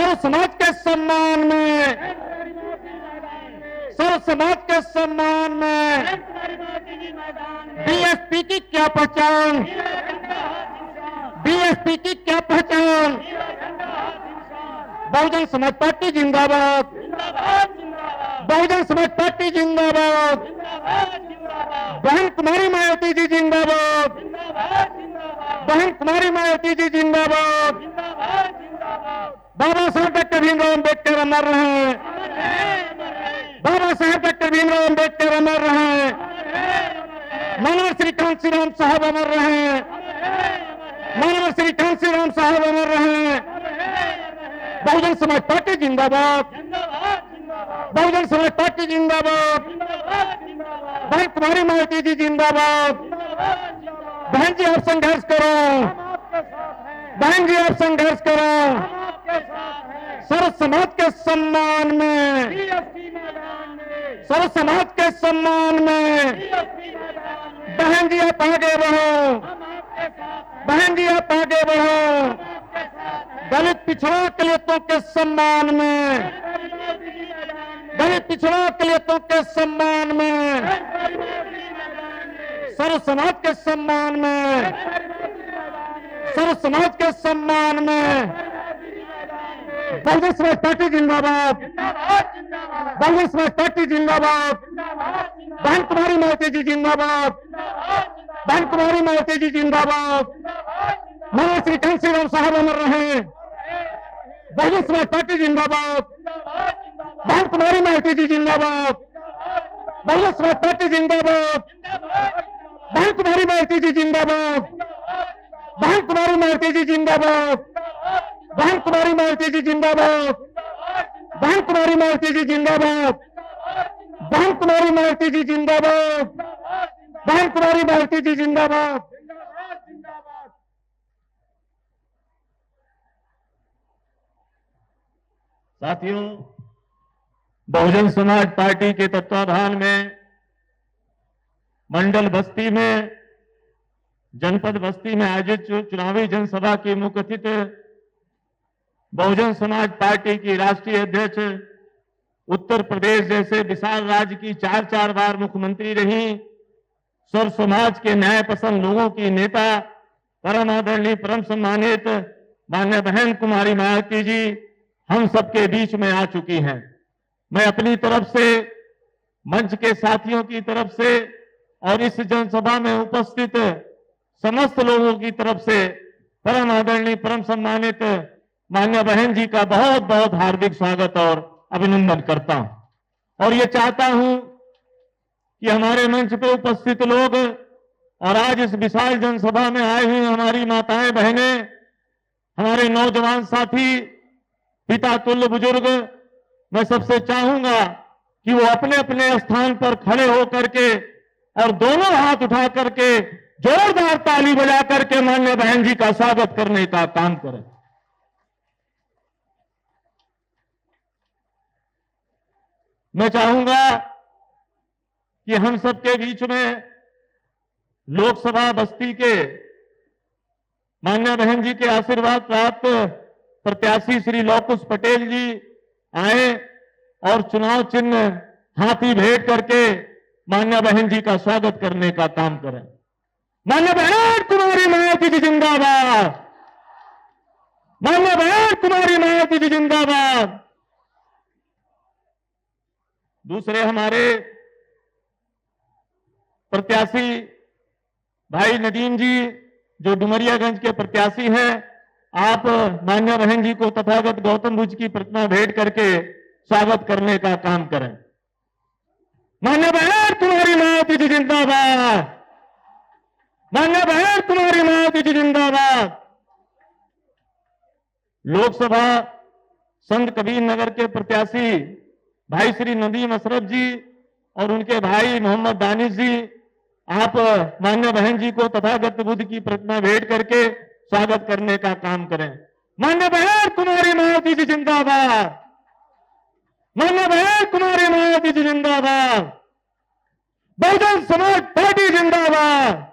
सर्व समाज के सम्मान में, सर्व समाज के सम्मान में बीएसपी की क्या पहचान, बीएसपी की क्या पहचान। बहुजन समाज पार्टी जिंदाबाद, बहुजन समाज पार्टी जिंदाबाद, बहन कुमारी मायावती जी जिंदाबाद, बहन कुमारी मायावती जी जिंदाबाद। बाबा साहब डॉक्टर भीमराव अम्बेडकर अमर रहे, बाबा साहब डॉक्टर भीमराव अम्बेडकर अमर रहे, मानव श्री कांसी राम साहब अमर रहे, मानव श्री कांसी राम साहब अमर रहे। बहुजन समाज पार्टी जिंदाबाद, बहुजन समाज पार्टी जिंदाबाद, बहन कुमारी मायावती जी जिंदाबाद। बहन जी आप संघर्ष करो, बहन जी आप संघर्ष करो। सर्व समाज के सम्मान में, सर्व समाज के सम्मान में बहन जी आप आगे बढ़ो, बहन जी आप आगे बढ़ो। दलित पिछड़ा अकलियतों के सम्मान में, दलित पिछड़ा अकलियतों के सम्मान में, सर्व समाज के सम्मान में, सर्व समाज के सम्मान में बहुजन समाज पार्टी जिंदाबाद, बहुजन समाज पार्टी जिंदाबाद। बहन कुमारी मायावती जी जिंदाबाद, बहन कुमारी मायावती जी जिंदाबाद। मानव श्री कांसी राम साहब अमर रहे, बहुजन समाज पार्टी जिंदाबाद, बहन कुमारी मायावती जी जिंदाबाद, बहुजन समाज पार्टी जिंदाबाद, बहन कुमारी मायावती जी जिंदाबाद, बहन कुमारी मायावती जी जिंदाबाद, बहन कुमारी मायावती जी जिंदाबाद, बहन कुमारी मायावती जी जिंदाबाद, बहन कुमारी मायावती जी जिंदाबाद, बहन कुमारी मायावती जी जिंदाबाद। साथियों, बहुजन समाज पार्टी के तत्वाधान में मंडल बस्ती में, जनपद बस्ती में आयोजित चुनावी जनसभा की मुख्य अतिथि बहुजन समाज पार्टी की राष्ट्रीय अध्यक्ष, उत्तर प्रदेश जैसे विशाल राज्य की 4 बार मुख्यमंत्री रही, सर्व समाज के न्याय पसंद लोगों की नेता, परम आदरणीय परम सम्मानित माननीय बहन कुमारी मायावती जी हम सबके बीच में आ चुकी हैं। मैं अपनी तरफ से, मंच के साथियों की तरफ से और इस जनसभा में उपस्थित समस्त लोगों की तरफ से परम आदरणीय परम सम्मानित माननीय बहन जी का बहुत बहुत हार्दिक स्वागत और अभिनंदन करता हूं। और ये चाहता हूं कि हमारे मंच पे उपस्थित लोग और आज इस विशाल जनसभा में आए हुए हमारी माताएं बहनें, हमारे नौजवान साथी, पिता तुल्य बुजुर्ग, मैं सबसे चाहूंगा कि वो अपने अपने स्थान पर खड़े होकर के और दोनों हाथ उठा करके जोरदार ताली बजा करके माननीय बहन जी का स्वागत करने का काम करें। मैं चाहूंगा कि हम सबके बीच में लोकसभा बस्ती के माननीय बहन जी के आशीर्वाद प्राप्त प्रत्याशी श्री लौकुश पटेल जी आए और चुनाव चिन्ह हाथी भेंट करके माननीय बहन जी का स्वागत करने का काम करें। माननीय बहन कुमारी मायावती जी जिंदाबाद, माननीय बहन कुमारी मायावती जी जिंदाबाद। दूसरे हमारे प्रत्याशी भाई नदीम जी जो डुमरियागंज के प्रत्याशी हैं, आप माननीय बहन जी को तथागत गौतम बुद्ध की प्रतिमा भेंट करके स्वागत करने का काम करें। माननीय बहन कुमारी मायावती जी जिंदाबाद, माननीय बहन कुमारी मायावती जी जिंदाबाद। लोकसभा संत कबीर नगर के प्रत्याशी भाई श्री नदीम अशरफ जी और उनके भाई मोहम्मद दानिश जी, आप माननीय बहन जी को तथागत बुद्ध की प्रतिमा भेंट करके स्वागत करने का काम करें। माननीय बहन कुमारी मायावती जी जिंदाबाद, माननीय बहन कुमारी मायावती जी जिंदाबाद। बहुजन समाज पार्टी जिंदाबाद।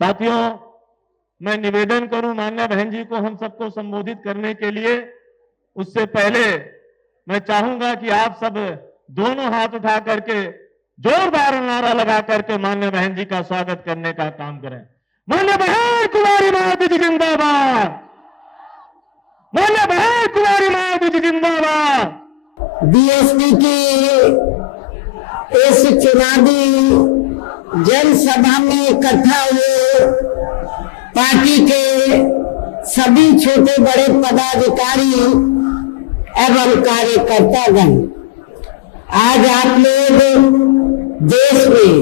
साथियों, मैं निवेदन करूं मान्य बहन जी को हम सबको संबोधित करने के लिए, उससे पहले मैं चाहूंगा कि आप सब दोनों हाथ उठा करके जोरदार नारा लगा करके मान्य बहन जी का स्वागत करने का काम करें। मान्य बहन कुमारी मायावती जी जिंदाबाद, मान्य बहन कुमारी मायावती जी जिंदाबाद। बीएसपी की इस चुनावी जनसभा में इकट्ठा हुए पार्टी के सभी छोटे बड़े पदाधिकारी एवं कार्यकर्तागण, आज आप लोग देश में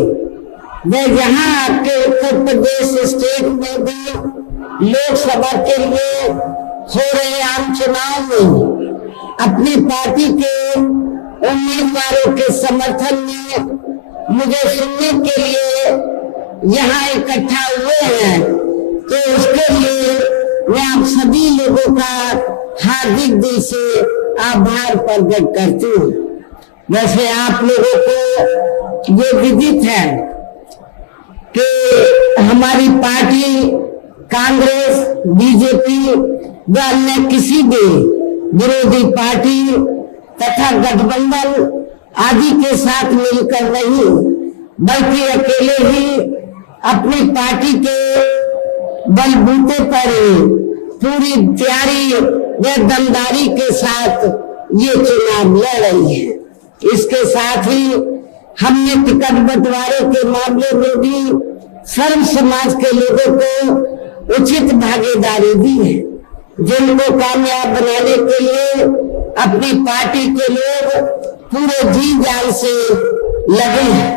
व यहाँ आपके उत्तर प्रदेश स्टेट में भी लोकसभा के लिए हो रहे आम चुनाव में अपनी पार्टी के उम्मीदवारों के समर्थन में मुझे सुनने के लिए यहाँ इकट्ठा हुए हैं, तो उसके लिए मैं आप सभी लोगों का हार्दिक दिल से आभार प्रकट करती हूँ। वैसे आप लोगों को ये विदित है कि हमारी पार्टी कांग्रेस, बीजेपी व अन्य किसी भी विरोधी पार्टी तथा गठबंधन आदि के साथ मिलकर नहीं, बल्कि अकेले ही अपनी पार्टी के बलबूते पर पूरी तैयारी व दमदारी के साथ ये चुनाव लड़ रही है। इसके साथ ही हमने टिकट बंटवारे के मामले में भी सर्व समाज के लोगों को उचित भागीदारी दी है, जिनको कामयाब बनाने के लिए अपनी पार्टी के लोग पूरे जी जान से लगे हैं।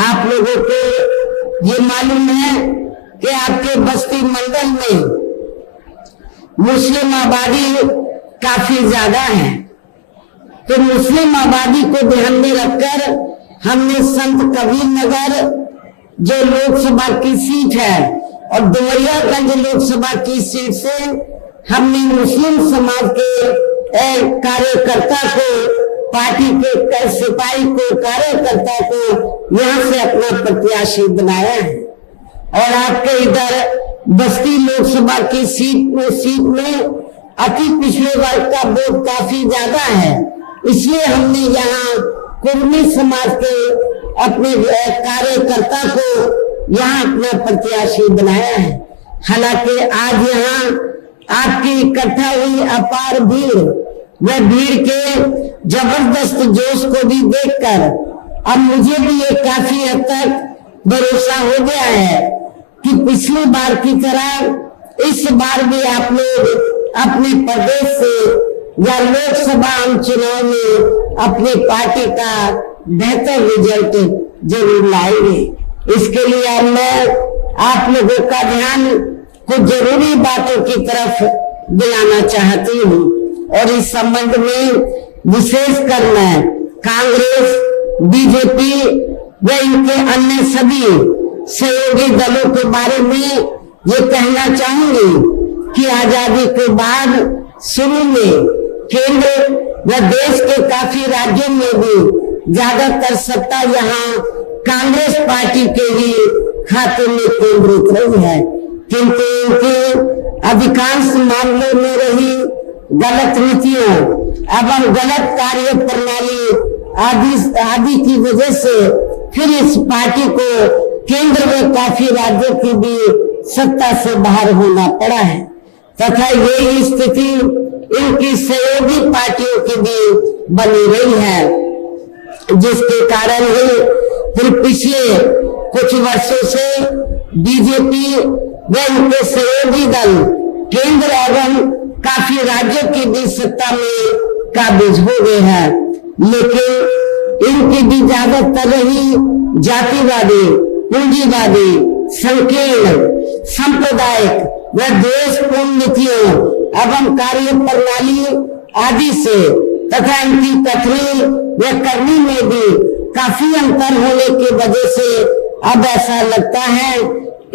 आप लोगों को ये मालूम है कि आपके बस्ती मंडल में मुस्लिम आबादी काफी ज्यादा है, तो मुस्लिम आबादी को ध्यान में रखकर हमने संत कबीर नगर जो लोकसभा की सीट है और डुमरियागंज लोकसभा की सीट से हमने मुस्लिम समाज के कार्यकर्ता को, पार्टी के सिपाही को, कार्यकर्ता को यहाँ से अपना प्रत्याशी बनाया है। और आपके इधर बस्ती लोकसभा की सीट में अति पिछड़े वर्ग का वोट काफी ज्यादा है, इसलिए हमने यहाँ कुर्मी समाज के अपने कार्यकर्ता को यहाँ अपना प्रत्याशी बनाया है। हालांकि आज यहाँ आपकी इकट्ठा हुई अपार भीड़ व भीड़ के जबरदस्त जोश को भी देखकर अब मुझे भी ये काफी हद तक भरोसा हो गया है कि पिछली बार की तरह इस बार भी आप लोग अपने प्रदेश से या लोकसभा आम चुनाव में अपनी पार्टी का बेहतर रिजल्ट जरूर लाएंगे। इसके लिए मैं आप लोगों का ध्यान कुछ जरूरी बातों की तरफ दिलाना चाहती हूँ और इस संबंध में विशेष कर मैं कांग्रेस, बीजेपी व इनके अन्य सभी सहयोगी दलों के बारे में ये कहना चाहूंगी कि आजादी के बाद शुरू में केंद्र व देश के काफी राज्यों में भी ज्यादातर सत्ता यहाँ कांग्रेस पार्टी के ही खाते में केंद्रित रही है, किंतु इनके अधिकांश मामलों में रही गलत नीतियों एवं गलत कार्य प्रणाली आदि की वजह से फिर इस पार्टी को केंद्र में काफी राज्यों की भी सत्ता से बाहर होना पड़ा है तथा यही स्थिति इनकी सहयोगी पार्टियों की भी बनी रही है, जिसके कारण ही फिर पिछले कुछ वर्षों से बीजेपी व इनके सहयोगी दल केंद्र एवं काफी राज्यों की भी सत्ता में काबिज हो गए हैं, लेकिन इनकी भी ज्यादातर रही जातिवादी, पूंजीवादी, संकीर्ण, सांप्रदायिक व देशपूर्ण नीतियों एवं कार्य प्रणाली आदि से तथा इनकी कथनी व करनी में भी काफी अंतर होने की वजह से अब ऐसा लगता है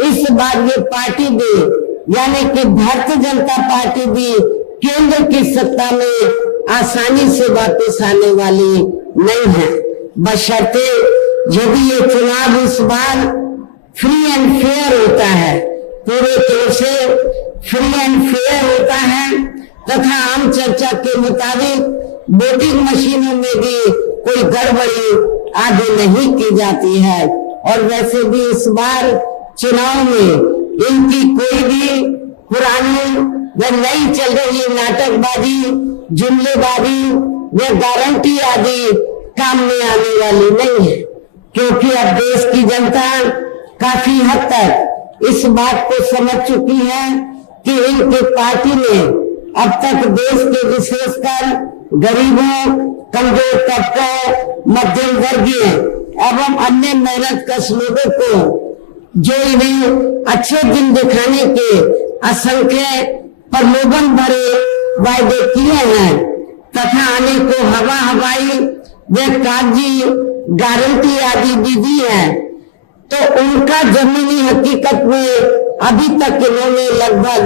इस बार ये पार्टी भी यानी कि भारतीय जनता पार्टी भी केंद्र की सत्ता में आसानी से वापस आने वाली नहीं है, बशर्ते यदि ये चुनाव इस बार फ्री एंड फेयर होता है पूरे तौर से फ्री एंड फेयर होता है तथा आम चर्चा के मुताबिक वोटिंग मशीनों में भी कोई गड़बड़ी आदि नहीं की जाती है। और वैसे भी इस बार चुनाव में इनकी कोई भी पुरानी व नई चल रही नाटकबाजी, जुमलेबाजी व गारंटी आदि काम में आने वाली नहीं है, क्योंकि अब देश की जनता काफी हद तक इस बात को समझ चुकी है कि इनके पार्टी ने अब तक देश के विशेषकर गरीबों, कमजोर तबकों, मध्यम वर्गीय एवं अन्य मेहनत कश लोगों को जो इन्हें अच्छे दिन दिखाने के असंख्य प्रलोभन भरे वायदे किए हैं तथा आने को हवाई व कागजी गारंटी आदि भी दी है, तो उनका जमीनी हकीकत में अभी तक इन्होंने लगभग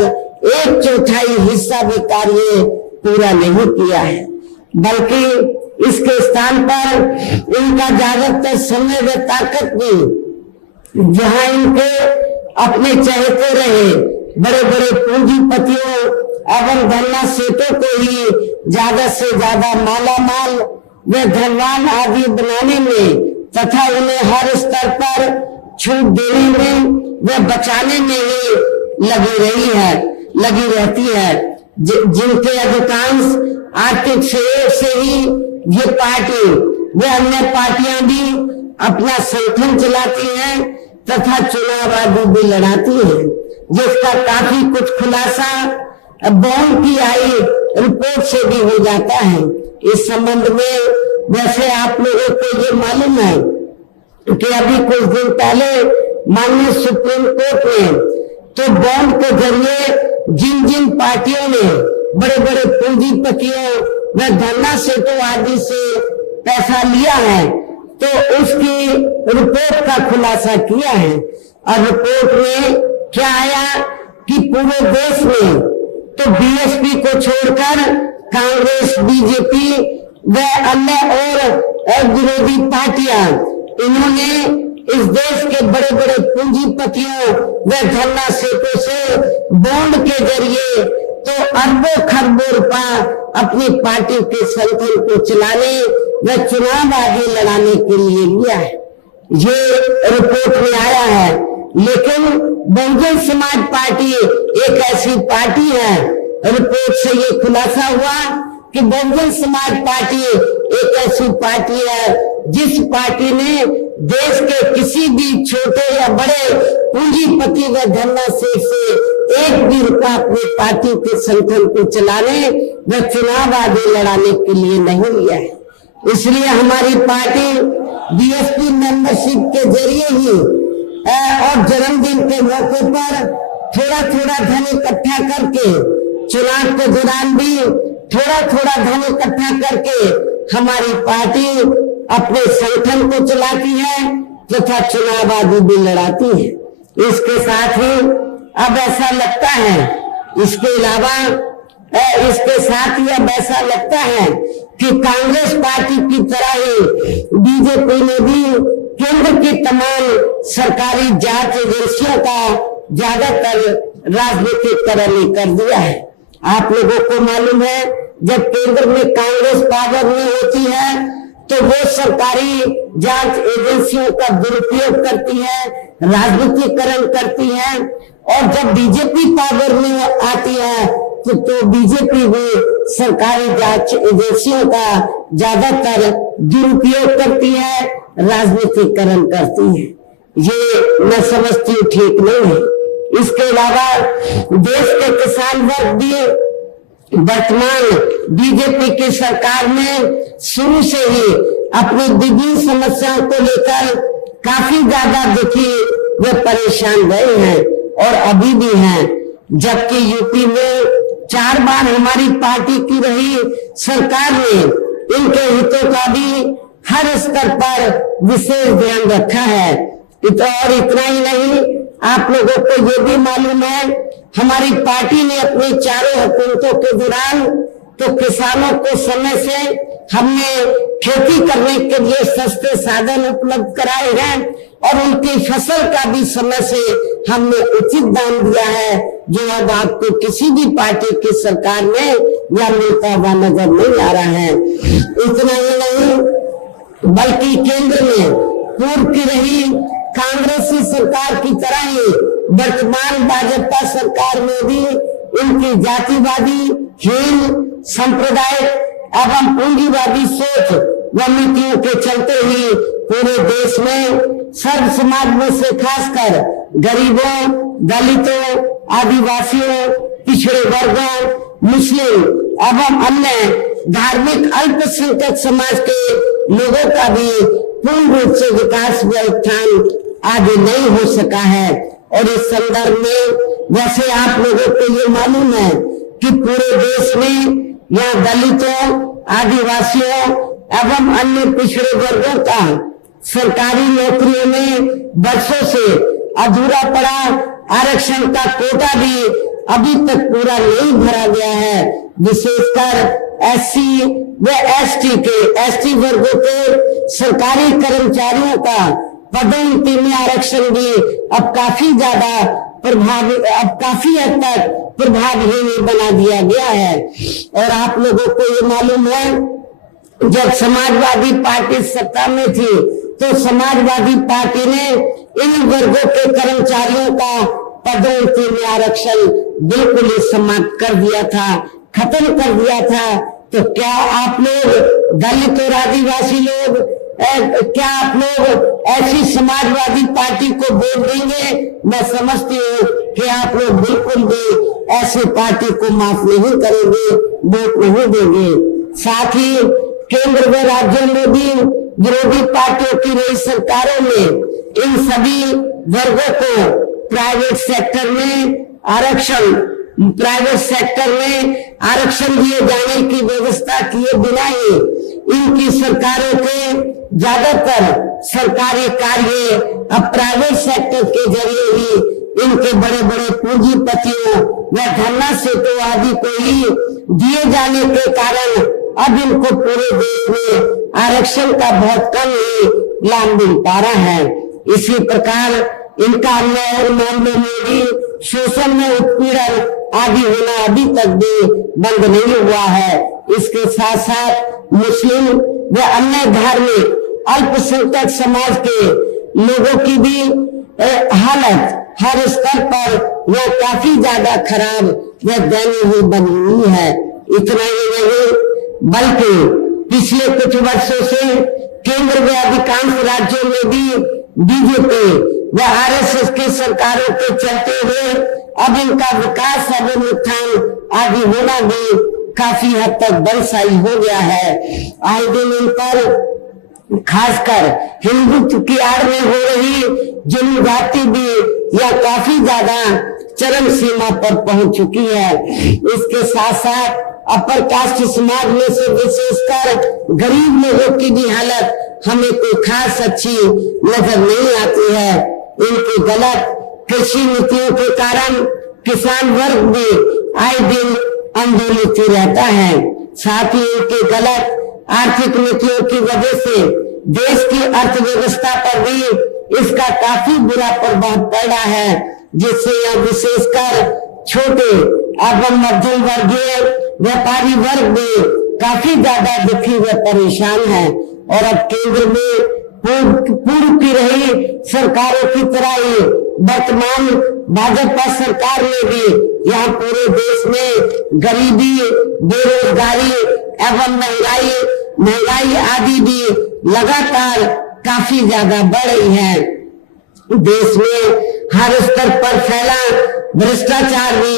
1/4 हिस्सा भी कार्य पूरा नहीं किया है, बल्कि इसके स्थान पर इनका ज्यादातर समय व ताकत भी जहां इनके अपने चहेते रहे बड़े बड़े पूंजीपतियों एवं धनना सेठों को ही ज्यादा से ज्यादा मालामाल व धनवान आदि बनाने में तथा उन्हें हर स्तर पर छूट देने में व बचाने में ही लगी रहती है, जिनके अधिकांश आर्थिक सहयोग से ही ये पार्टी व अन्य पार्टियां भी अपना संगठन चलाती हैं तथा चुनाव आदि भी लड़ाती हैं, जिसका काफी कुछ खुलासा बॉन्ड की आई रिपोर्ट से भी हो जाता है। इस संबंध में वैसे आप लोगों को ये मालूम है कि अभी कुछ दिन पहले माननीय सुप्रीम कोर्ट ने तो बॉन्ड के जरिए जिन जिन पार्टियों ने बड़े बड़े पूंजीपतियों व धन्ना सेठों आदि से पैसा लिया है तो उसकी रिपोर्ट का खुलासा किया है। और रिपोर्ट में क्या आया कि पूरे देश में तो बीएसपी को छोड़कर कांग्रेस, बीजेपी व अन्य और विरोधी पार्टियां इन्होंने इस देश के बड़े बड़े पूंजीपतियों व धन्ना सेठों से बॉन्ड के जरिए तो अरबों खरबों रुपया अपनी पार्टी के संगठन को चलाने व चुनाव आगे लड़ाने के लिए लिया है, ये रिपोर्ट में आया है। लेकिन बहुजन समाज पार्टी एक ऐसी पार्टी है, रिपोर्ट से ये खुलासा हुआ कि बहुजन समाज पार्टी एक ऐसी पार्टी है जिस पार्टी ने देश के किसी भी छोटे या बड़े पूंजीपति व धन्ना सेठ से एक भी रुपया अपनी पार्टी के संगठन को चलाने व चुनाव आगे लड़ाने के लिए नहीं लिया है। इसलिए हमारी पार्टी बीएसपी मेंबरशिप के जरिए ही और जन्मदिन के मौके पर थोड़ा थोड़ा धन इकट्ठा करके चुनाव के दौरान भी थोड़ा थोड़ा धन इकट्ठा करके हमारी पार्टी अपने संगठन को चलाती है तथा चुनाव आदि भी लड़ाती है। इसके साथ ही अब ऐसा लगता है, इसके अलावा इसके साथ ही अब ऐसा लगता है कि कांग्रेस पार्टी की तरह ही बीजेपी ने भी केंद्र की तमाम सरकारी जांच एजेंसियों का ज्यादातर राजनीतिकरण कर दिया है। आप लोगों को मालूम है जब केंद्र में कांग्रेस पावर में होती है तो वो सरकारी जांच एजेंसियों का दुरुपयोग करती है, राजनीतिकरण करती है, और जब बीजेपी पावर में आती है तो बीजेपी भी सरकारी जांच एजेंसियों का ज्यादातर दुरुपयोग करती है, राजनीतिकरण करती है। ये मैं समझती हूँ ठीक नहीं है। इसके अलावा देश के किसान वर्ग भी वर्तमान बीजेपी की सरकार में शुरू से ही अपनी विभिन्न समस्याओं को लेकर काफी ज्यादा दुखी व परेशान रहे हैं और अभी भी हैं, जबकि यूपी में 4 बार हमारी पार्टी की रही सरकार ने इनके हितों का भी हर स्तर पर विशेष ध्यान रखा है। और इतना ही नहीं, आप लोगों को ये भी मालूम है हमारी पार्टी ने अपनी चारों हुकूमतों के दौरान तो किसानों को समय से हमने खेती करने के लिए सस्ते साधन उपलब्ध कराए हैं और उनकी फसल का भी समय से हमने उचित दाम दिया है, जो अब आपको किसी भी पार्टी की सरकार में या मिलता हुआ नजर नहीं आ रहा है। इतना ही नहीं, बल्कि केंद्र में पूर्व की रही कांग्रेसी सरकार की तरह ही वर्तमान भाजपा सरकार में भी इनकी जातिवादी, हीन, सांप्रदायिक एवं पूंजीवादी सोच व नीतियों के चलते ही पूरे देश में सर्व समाज में से खासकर गरीबों, दलितों, आदिवासियों, पिछड़े वर्गों, मुस्लिम एवं अन्य धार्मिक अल्पसंख्यक समाज के लोगों का भी पूर्ण रूप से विकास व उत्थान आगे नहीं हो सका है। और इस संदर्भ में वैसे आप लोगों को ये मालूम है कि पूरे देश में यहाँ दलितों, आदिवासियों एवं अन्य पिछड़े वर्गों का सरकारी नौकरियों में वर्षों से अधूरा पड़ा आरक्षण का कोटा भी अभी तक पूरा नहीं भरा गया है। विशेषकर एससी व एसटी वर्गों के सरकारी कर्मचारियों का पदोन्नति में आरक्षण भी अब काफी हद तक प्रभावहीन बना दिया गया है। और आप लोगों को ये मालूम है, जब समाजवादी पार्टी सत्ता में थी तो समाजवादी पार्टी ने इन वर्गों के कर्मचारियों का पदोन्नति में आरक्षण बिल्कुल ही समाप्त कर दिया था, खत्म कर दिया था। तो क्या आप लोग दलित और आदिवासी लोग, क्या आप लोग ऐसी समाजवादी पार्टी को वोट देंगे? मैं समझती हूँ कि आप लोग बिल्कुल भी ऐसी पार्टी को माफ नहीं करेंगे, वोट नहीं देंगे। साथ ही केंद्र व राज्यों में भी विरोधी पार्टियों की रही सरकारों में इन सभी वर्गों को प्राइवेट सेक्टर में आरक्षण दिए जाने की व्यवस्था किए बिना ही इनकी सरकारों के ज्यादातर सरकारी कार्य अब प्राइवेट सेक्टर के जरिए ही इनके बड़े बड़े पूंजीपतियों व धन्ना सेतु आदि को ही दिए जाने के कारण अब इनको पूरे देश में आरक्षण का बहुत कम ही लाभ मिल पा रहा है। इसी प्रकार इनका अन्य और मामलों में भी शोषण में उत्पीड़न आदि होना अभी तक भी बंद नहीं हुआ है। इसके साथ साथ मुस्लिम व अन्य धार्मिक अल्पसंख्यक समाज के लोगों की भी हालत हर स्तर पर वह काफी ज्यादा खराब व दयनीय बनी हुई है। इतना ही नहीं, बल्कि पिछले कुछ वर्षों से केंद्र व अधिकांश राज्यों में भी बीजेपी व आरएसएस की सरकारों के चलते हुए अब इनका विकास एवं उत्थान आदि होना भी काफी हद तक बलशाली हो गया है। आए दिन इन पर खासकर हिंदुत्व की आड़ में हो रही जुल्म जाति भी यह काफी ज्यादा चरम सीमा पर पहुंच चुकी है। इसके साथ साथ अपर कास्ट समाज में से विशेषकर गरीब लोगों की भी हालत हमें कोई खास अच्छी नजर नहीं आती है। इनकी गलत कृषि नीतियों के कारण किसान वर्ग भी आए दिन आंदोलित रहता है। साथ ही इनके गलत आर्थिक नीतियों की वजह से देश की अर्थव्यवस्था पर भी इसका काफी बुरा प्रभाव पड़ा है, जिससे यह विशेषकर छोटे एवं मध्यम वर्गीय व्यापारी वर्ग भी काफी ज्यादा दुखी व परेशान है। और अब केंद्र में पूर्व की रही सरकारों की तरह ही वर्तमान भाजपा सरकार में भी यहाँ पूरे देश में गरीबी, बेरोजगारी एवं महंगाई आदि भी लगातार काफी ज्यादा बढ़ रही है। देश में हर स्तर पर फैला भ्रष्टाचार भी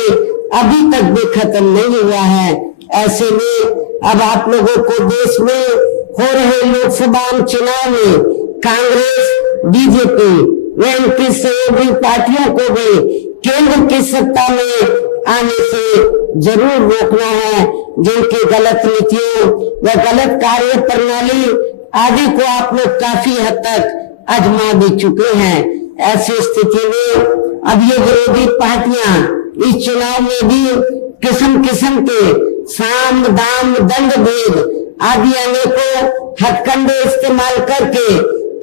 अभी तक भी खत्म नहीं हुआ है। ऐसे में अब आप लोगों को देश में हो रहे लोकसभा चुनाव में कांग्रेस, बीजेपी व इनकी सहयोगी पार्टियों को भी केंद्र की सत्ता में आने से जरूर रोकना है। जिनकी गलत नीतियों व गलत कार्य प्रणाली आदि को आप लोग काफी हद तक आजमा भी चुके हैं। ऐसी स्थिति में अब ये विरोधी पार्टियां इस चुनाव में भी किस्म किस्म के साम दाम दंड भेद आदि अनेकों हथकंडे इस्तेमाल करके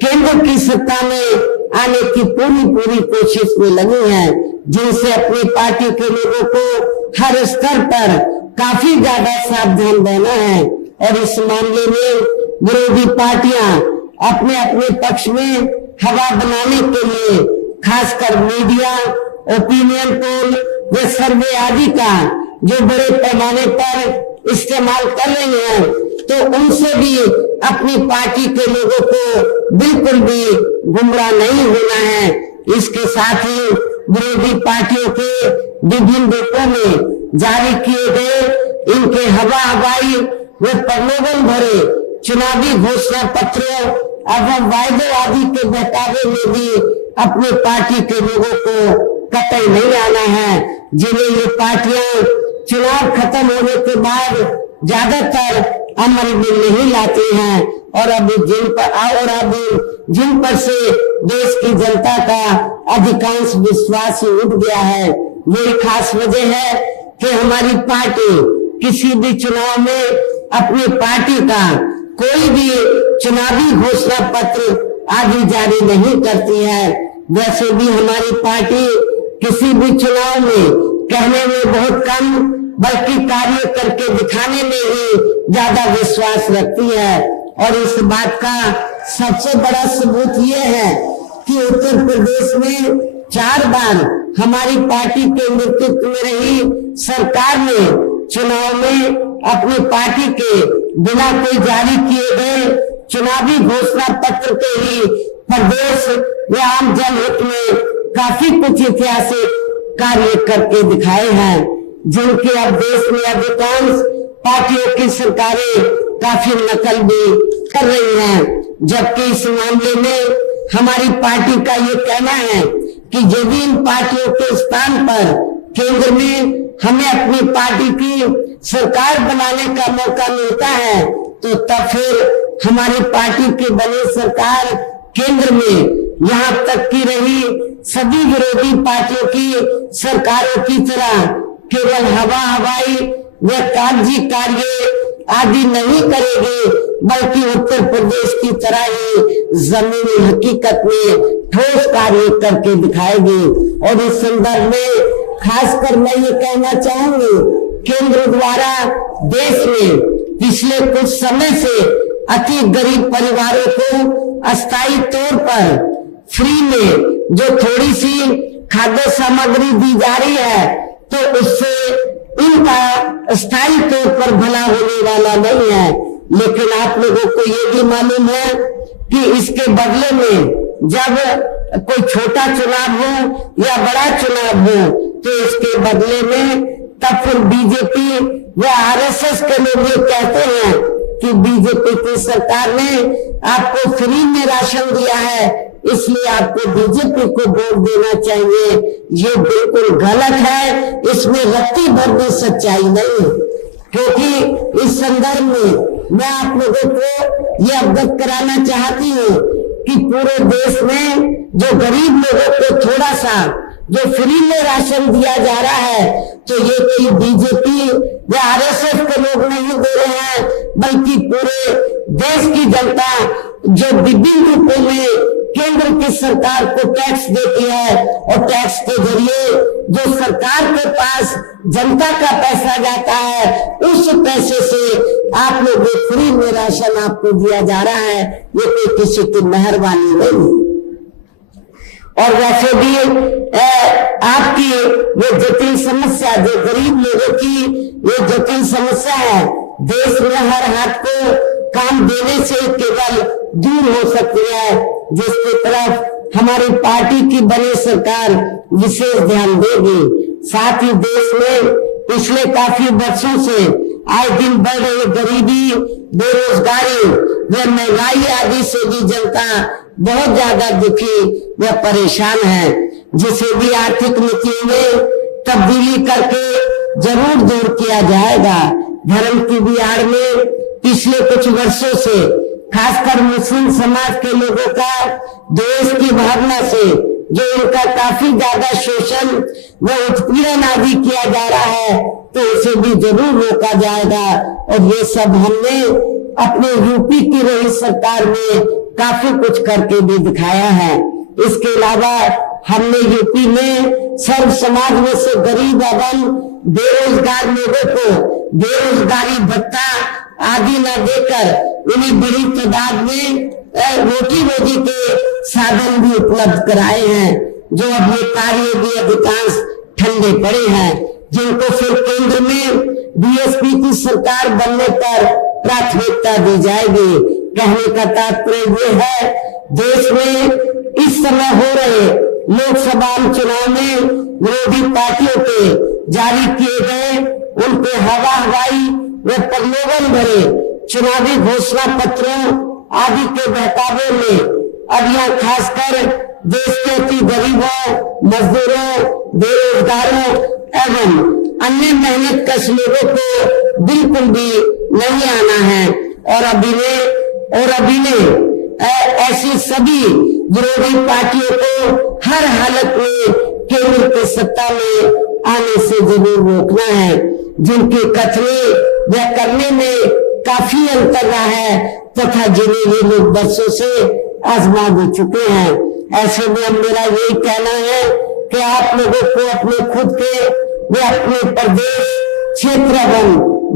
केंद्र की सत्ता में आने की पूरी कोशिश में लगी हैं, जिनसे अपनी पार्टी के लोगों को हर स्तर पर काफी ज्यादा सावधान रहना है। और इस मामले में विरोधी पार्टियां अपने अपने पक्ष में हवा बनाने के लिए खासकर मीडिया, ओपिनियन पोल व सर्वे आदि का जो बड़े पैमाने पर इस्तेमाल कर रहे हैं, तो उनसे भी अपनी पार्टी के लोगों को बिल्कुल भी गुमराह नहीं होना है। इसके साथ ही विरोधी पार्टियों के विभिन्न रूपों में जारी किए गए इनके हवाई व प्रलोभन भरे चुनावी घोषणा पत्रों एवं वायदों आदि के बहकावे में भी अपनी पार्टी के लोगों को कतई नहीं आना है, जिन्हें ये पार्टियां चुनाव खत्म होने के बाद ज्यादातर अमल में नहीं लाती हैं। और अब जिन पर से देश की जनता का अधिकांश विश्वास ही उठ गया है, यही खास वजह है कि हमारी पार्टी किसी भी चुनाव में अपनी पार्टी का कोई भी चुनावी घोषणा पत्र आदि जारी नहीं करती है। वैसे भी हमारी पार्टी किसी भी चुनाव में कहने में बहुत कम बल्कि कार्य करके दिखाने में ही ज्यादा विश्वास रखती है। और इस बात का सबसे बड़ा सबूत ये है कि उत्तर प्रदेश में 4 बार हमारी पार्टी के नेतृत्व में रही सरकार ने चुनाव में अपनी पार्टी के बिना कोई जारी किए गए चुनावी घोषणा पत्र के ही प्रदेश व आम जनहित में काफी कुछ ऐतिहासिक कार्य करके दिखाए हैं, जिनके अब देश में अधिकांश पार्टियों की सरकारें काफी नकल भी कर रही हैं। जबकि इस मामले में हमारी पार्टी का ये कहना है कि यदि इन पार्टियों के स्थान पर केंद्र में हमें अपनी पार्टी की सरकार बनाने का मौका मिलता है, तो तब फिर हमारी पार्टी की बनी सरकार केंद्र में यहाँ तक की रही सभी विरोधी पार्टियों की सरकारों की तरह केवल हवाई व कागजी कार्य आदि नहीं करेगी, बल्कि उत्तर प्रदेश की तरह ही जमीनी हकीकत में ठोस कार्य करके दिखाएगी। और इस संदर्भ में खासकर मैं ये कहना चाहूंगी, केंद्र द्वारा देश में पिछले कुछ समय से अति गरीब परिवारों को अस्थायी तौर पर फ्री में जो थोड़ी सी खाद्य सामग्री दी जा रही है, तो उससे इनका स्थायी तौर पर भला होने वाला नहीं है। लेकिन आप लोगों को ये भी मालूम है कि इसके बदले में जब कोई छोटा चुनाव हो या बड़ा चुनाव हो, तो इसके बदले में तब फिर बीजेपी व आरएसएस के लोग ये कहते हैं कि बीजेपी की सरकार ने आपको फ्री में राशन दिया है, इसलिए आपको बीजेपी को वोट देना चाहिए। ये बिल्कुल गलत है, इसमें रत्ती भर भी सच्चाई नहीं है। क्योंकि इस संदर्भ में मैं आप लोगों को ये अवगत कराना चाहती हूँ कि पूरे देश में जो गरीब लोगों को थोड़ा सा जो फ्री में राशन दिया जा रहा है, तो ये कोई बीजेपी या आरएसएस के लोग नहीं दे रहे हैं, बल्कि पूरे देश की जनता जो विभिन्न रूपों में केंद्र की सरकार को टैक्स देती है, और टैक्स के जरिए जो सरकार के पास जनता का पैसा जाता है, उस पैसे से आप लोग फ्री में राशन आपको दिया जा रहा है। ये कोई किसी की मेहरबानी नहीं। और वैसे भी आपकी ये जटिल समस्या, जो गरीब लोगों की ये जटिल समस्या है, देश में हर हाथ को काम देने से केवल दूर हो सकती है, जिसकी तरफ हमारी पार्टी की बनी सरकार विशेष ध्यान देगी। साथ ही देश में पिछले काफी वर्षों से आए दिन बढ़ रही गरीबी, बेरोजगारी व महंगाई आदि से भी जनता बहुत ज्यादा दुखी व परेशान है, जिसे भी आर्थिक नीतियों में तब्दीली करके जरूर दूर किया जाएगा। धर्म की भी आड़ में पिछले कुछ वर्षों से खासकर मुस्लिम समाज के लोगों का देश की भावना से जो उनका काफी ज्यादा शोषण व उत्पीड़न आदि किया जा रहा है, तो उसे भी जरूर रोका जाएगा। और ये सब हमने अपने यूपी की रही सरकार में काफी कुछ करके भी दिखाया है। इसके अलावा हमने यूपी में सर्व समाज में से गरीब एवं बेरोजगार लोगों को बेरोजगारी भत्ता आदि न देकर उन्हें बड़ी तादाद में रोटी रोजी के साधन भी उपलब्ध कराए हैं, जो अब ये कार्य भी अधिकांश ठंडे पड़े हैं, जिनको फिर केंद्र में बीएसपी की सरकार बनने पर प्राथमिकता दी जाएगी। कहने का तात्पर्य ये है, देश में इस समय हो रहे लोकसभा चुनाव में विरोधी पार्टियों के जारी किए गए उनके हवाई व प्रलोभन भरे चुनावी घोषणा पत्रों आदि के बहकावे में अब यहाँ खासकर देश के अति गरीबों, मजदूरों, बेरोजगारों एवं अन्य मेहनत कश लोगों को बिल्कुल भी नहीं आना है। और अभी ने ऐसी सभी विरोधी पार्टियों को हर हालत में केंद्र की सत्ता में आने से जरूर रोकना है, जिनके कथने व करने में काफी अंतर रहा है तथा जिन्हें ये लोग बरसों से आजमा भी चुके हैं। ऐसे में अब मेरा यही कहना है कि आप लोगों को अपने खुद के व अपने प्रदेश क्षेत्र एवं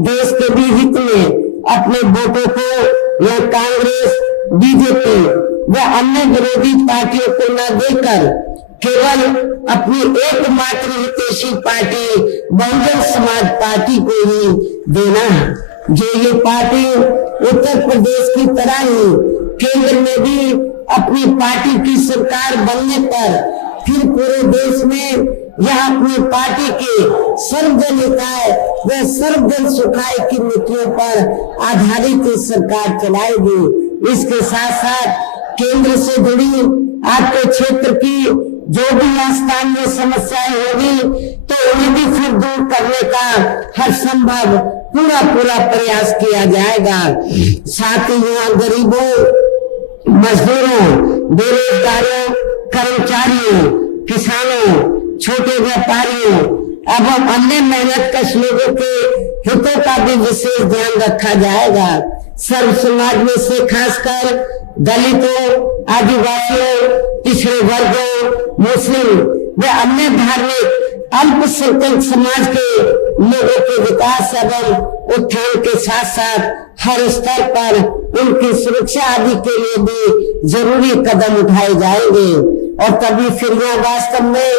देश के भी हित में अपने वोटों को या कांग्रेस, बीजेपी व अन्य विरोधी पार्टियों को न देकर केवल अपनी एकमात्र हितैषी पार्टी बहुजन समाज पार्टी को ही देना है, जो ये पार्टी उत्तर प्रदेश की तरह ही केंद्र में भी अपनी पार्टी की सरकार बनने पर फिर पूरे देश में यह अपनी पार्टी के सर्वजन हिताय व सर्वजन सुखाय की नीतियों पर आधारित सरकार चलाएगी। इसके साथ साथ केंद्र से जुड़ी आपके क्षेत्र की जो भी स्थानीय समस्याएं होगी तो उन्हें भी फिर दूर करने का हर संभव पूरा प्रयास किया जाएगा। साथ ही यहाँ गरीबों, मजदूरों, बेरोजगारों, कर्मचारियों, किसानों, छोटे व्यापारियों एवं अन्य मेहनत कश लोगों के हितों का भी विशेष ध्यान रखा जाएगा। सर्व समाज में से खासकर दलितों, आदिवासियों, पिछड़े वर्गों, मुस्लिम व अन्य धार्मिक अल्पसंख्यक समाज के लोगों के विकास एवं उत्थान के साथ साथ हर स्तर पर उनकी सुरक्षा आदि के लिए भी जरूरी कदम उठाए जाएंगे। और तभी फिर यहाँ वास्तव में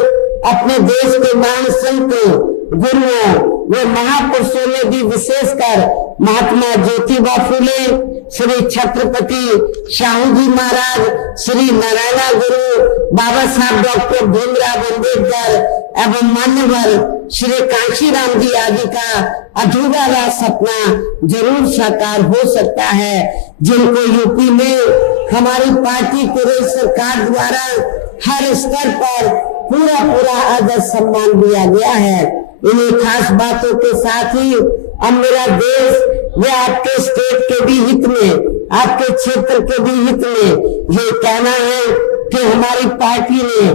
अपने देश के महान संतों, गुरुओं व महापुरुषों ने भी विशेषकर महात्मा ज्योतिबा फुले, श्री छत्रपति शाहू जी महाराज, श्री नारायण गुरु, बाबा साहब डॉक्टर भीमराव अम्बेडकर एवं मान्यवर श्री कांशीराम जी आदि का अधूरा रहा सपना जरूर साकार हो सकता है, जिनको यूपी में हमारी पार्टी की सरकार द्वारा हर स्तर पर पूरा आदर सम्मान दिया गया है। इन्हीं खास बातों के साथ ही अब मेरा देश व आपके स्टेट के भी हित में, आपके क्षेत्र के भी हित में ये कहना है कि हमारी पार्टी ने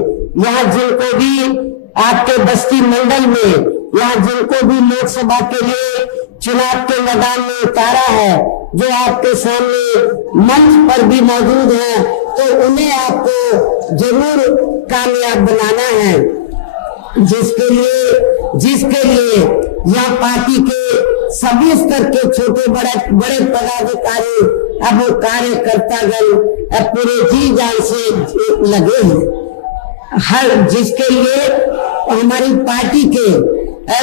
यहाँ जिनको भी आपके बस्ती मंडल में यहाँ जिनको भी लोकसभा के लिए चुनाव के मैदान में उतारा है, जो आपके सामने मंच पर भी मौजूद हैं, तो उन्हें आपको जरूर कामयाब बनाना है, जिसके लिए यहाँ पार्टी के सभी स्तर के छोटे बड़े पदाधिकारी अब वो कार्यकर्तागण पूरे जी जान से लगे हैं, जिसके लिए हमारी पार्टी के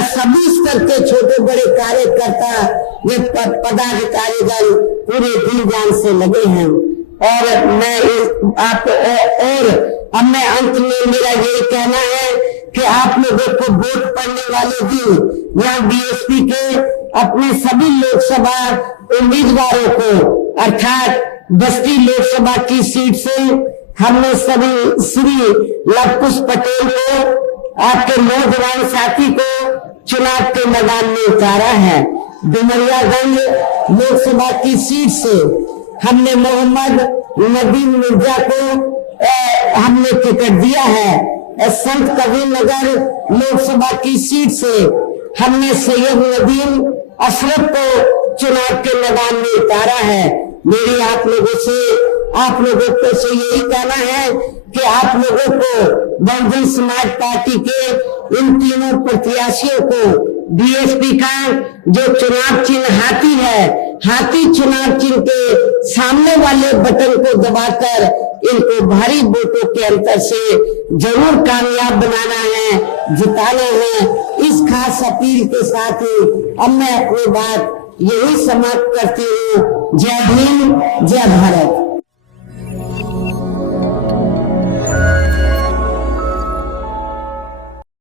सभी स्तर के छोटे बड़े कार्यकर्ता वे पदाधिकारीगण पूरे दिल जान से लगे हैं। और अब मैं अंत में मेरा ये कहना है कि आप लोगों को वोट पड़ने वाले दिन यहाँ बीएसपी के अपने सभी लोकसभा उम्मीदवारों को अर्थात बस्ती लोकसभा की सीट से हमने सभी श्री लवकुश पटेल को, आपके नौजवान साथी को चुनाव के मैदान में उतारा है। डुमरियागंज लोकसभा की सीट से हमने मोहम्मद नदीम मिर्जा को हमने टिकट दिया है। संत कबीर नगर लोकसभा की सीट से हमने सैयद नदीम अशरफ को चुनाव के मैदान में उतारा है। मेरी आप लोगों से यही कहना है कि आप लोगों को बहुजन समाज पार्टी के इन तीनों प्रत्याशियों को बीएसपी का जो चुनाव चिन्ह हाथी है, हाथी चुनाव चिन्ह के सामने वाले बटन को दबाकर इनको भारी वोटों के अंतर से जरूर कामयाब बनाना है, जिताना है। इस खास अपील के साथ ही अब मैं अपनी बात यही समाप्त करती हूँ। जय भीम, जय भारत।